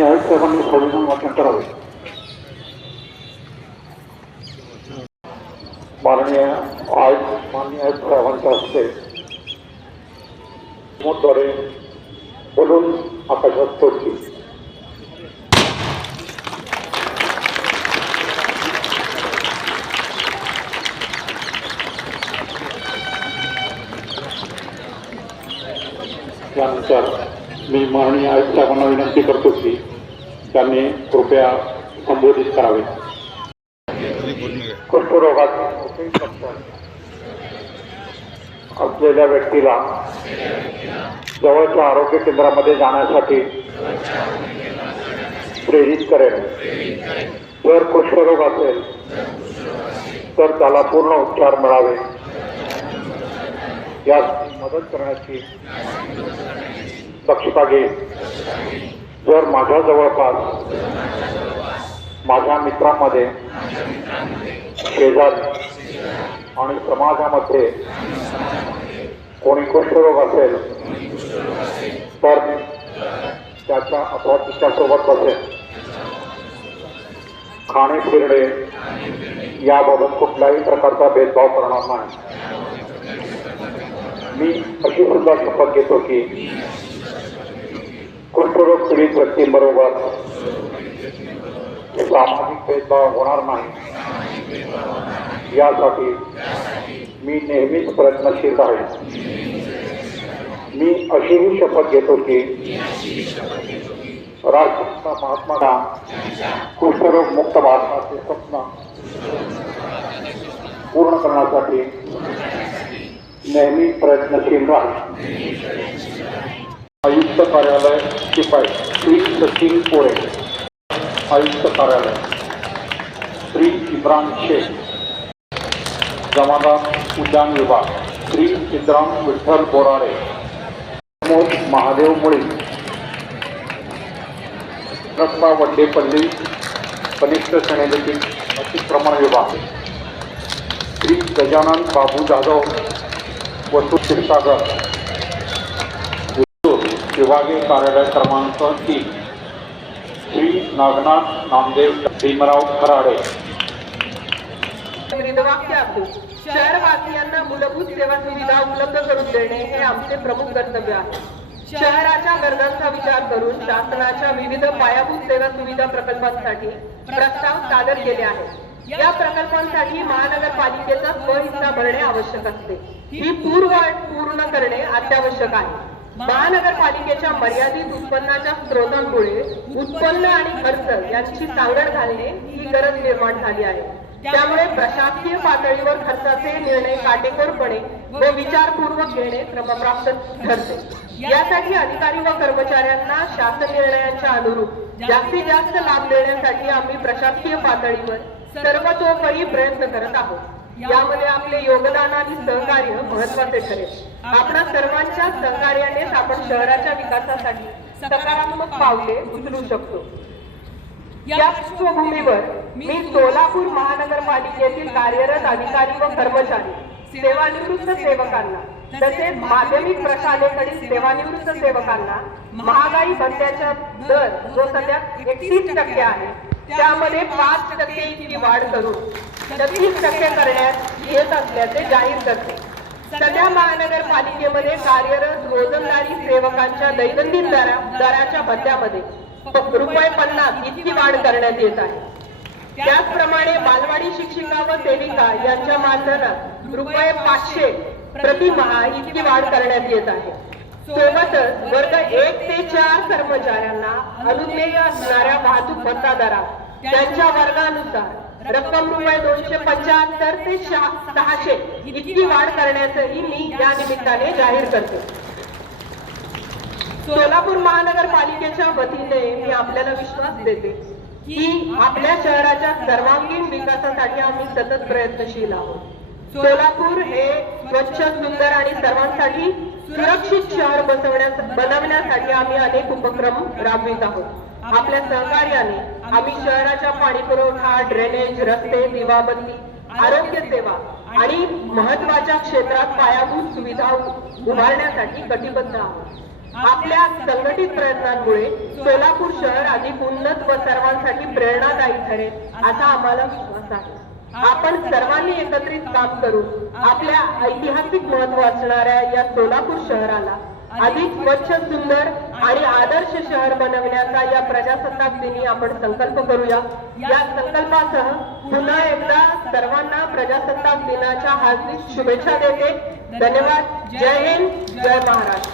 माननीय आयुक्त साहेबांनी संविधान वाचन करावे माननीय आयुक्त माननीय आयुक्त साहेबांच्या हस्ते मोठद्वारे बोलून आकाशात सोडली त्यानंतर मी माननीय आयुक्त साहेबांना विनंती करतो की त्यांनी कृपया संबोधित करावे. कुष्ठरोगात असलेल्या व्यक्तीला जवळच्या आरोग्य केंद्रामध्ये जाण्यासाठी प्रेरित करेल. जर कुष्ठरोग असेल तर त्याला पूर्ण उपचार मिळावे. यास मदत करण्याची दक्षता घेईन जर माझ्या जवळपास माझ्या मित्रांमध्ये शेजारी आणि समाजामध्ये कोणी कुष्ठरोग असेल तर मी त्याच्या अथवा तिच्यासोबत बसेल खाणे फिरणे याबाबत कुठल्याही प्रकारचा भेदभाव करणार नाही. मी अशी सुद्धा शपथ घेतो की कुष्ठरोग पीडित व्यक्तींबरोबर सामाजिक भेदभाव होणार नाही. यासाठी मी नेहमीच प्रयत्नशील आहे. मी अशीही शपथ घेतो की राष्ट्रपिता महात्मा कुष्ठरोग मुक्त भारताचे स्वप्न पूर्ण करण्यासाठी नेहमी प्रयत्नशील राहील आयुक्त कार्यालय शिपाई श्री सचिन पोळे आयुक्त कार्यालय. श्री इब्राम शेख. जमादार उद्यान विभाग. श्री सिद्धराम विठ्ठल बोराडे. प्रमोद महादेव मुळे. रस्ता वड्डेपल्ली कनिष्ठ सेनेदेखील अतिक्रमण विभाग. श्री गजानन बाबू जाधव वसू क्षीरसागर विभागीय कार्यालय क्रमांक तीन. श्री नागनाथ नामदेव भीमराव खराडे. शहरवासियांना मूलभूत सेवा सुविधा उपलब्ध करून देणे हे आमचे प्रमुख कर्तव्य आहे. शहराच्या गरजांचा विचार करून शासनाच्या विविध पायाभूत सेवा सुविधा प्रकल्पांसाठी प्रस्ताव सादर केले आहेत. या प्रकल्पांसाठी महानगरपालिकेचा स्वहिस्सा भरणे आवश्यक असते. ही पूर्व पूर्ण करणे अत्यावश्यक आहे. महानगरपालिकेच्या मर्यादित उत्पन्नाच्या स्रोतांमुळे उत्पन्न आणि खर्च यांची सांगड घालणे ही गरज निर्माण झाली आहे. त्यामुळे प्रशासकीय पातळीवर खर्चाचे निर्णय काटेकोरपणे व विचारपूर्वक घेणे क्रमप्राप्त ठरते. यासाठी अधिकारी व कर्मचाऱ्यांना शासन निर्णयांच्या अनुरूप जास्तीत जास्त लाभ देण्यासाठी आम्ही प्रशासकीय पातळीवर सर्वतोपरी प्रयत्न करत आहोत. यामध्ये आपले योगदान आणि सहकार्य महत्त्वाचे ठरेल. आपल्या सर्वांच्या सहकार्यानेच आपण शहराच्या विकासासाठी सकारात्मक पावले उचलू शकतो. या पार्श्वभूमीवर मी सोलापूर महानगरपालिकेतील कार्यरत अधिकारी व कर्मचारी सेवानिवृत्त सेवकांना तसेच माध्यमिक प्रशालेकडील सेवानिवृत्त सेवकांना महागाई भत्त्याचा दर जो सध्या एकतीस टक्के आहे त्यामध्ये पाच टक्के इतकी वाढ करून छत्तीस टक्के करण्यात येत असल्याचे जाहीर करते. सध्या महानगरपालिकेमध्ये कार्यरत रोजंदारी सेवकांच्या दैनंदिन दरा दराच्या भत्त्यामध्ये रुपये पन्नास इतकी वाढ करण्यात येत आहे. त्याचप्रमाणे बालवाडी शिक्षिका व सेविका यांच्या मानधनात रुपये पाचशे प्रतिमहा इतकी वाढ करण्यात येत आहे. सोबतच वर्ग एक ते चार कर्मचाऱ्यांना अनुज्ञेय असणाऱ्या वाहतूक भत्ता दरात त्यांच्या वर्गानुसार रक्कम रुपये दोनशे पंच्याहत्तर ते सहाशे इतकी वाढ करण्याचंही मी या निमित्ताने जाहीर करते. सोलापूर महानगरपालिकेच्या वतीने मी आपल्याला विश्वास देते की आपल्या शहराच्या सर्वांगीण विकासासाठी आम्ही सतत प्रयत्नशील आहोत. सोलापूर हे स्वच्छ सुंदर आणि सर्वांसाठी सुरक्षित शहर बसवण्यास बनवण्यासाठी आम्ही अनेक उपक्रम राबवित आहोत. आपल्या सहकार्याने आम्ही शहराच्या पाणी पुरवठा ड्रेनेज रस्ते दिवाबत्ती आरोग्य सेवा आणि महत्त्वाच्या क्षेत्रात पायाभूत सुविधा उभारण्यासाठी कटिबद्ध आहोत. आपल्या संघटित प्रयत्नांमुळे सोलापूर शहर अधिक उन्नत व सर्वांसाठी प्रेरणादायी ठरेल असा आम्हाला विश्वास आहे. आपण सर्वांनी एकत्रित काम करू. आपल्या ऐतिहासिक महत्त्व असणाऱ्या या सोलापूर शहराला अधिक स्वच्छ सुंदर आणि आदर्श शहर बनवण्याचा या प्रजासत्ताक दिनी आपण संकल्प करूया. या संकल्पासह पुन्हा एकदा सर्वांना प्रजासत्ताक दिनाच्या हार्दिक शुभेच्छा देते. धन्यवाद. जय हिंद. जय महाराष्ट्र.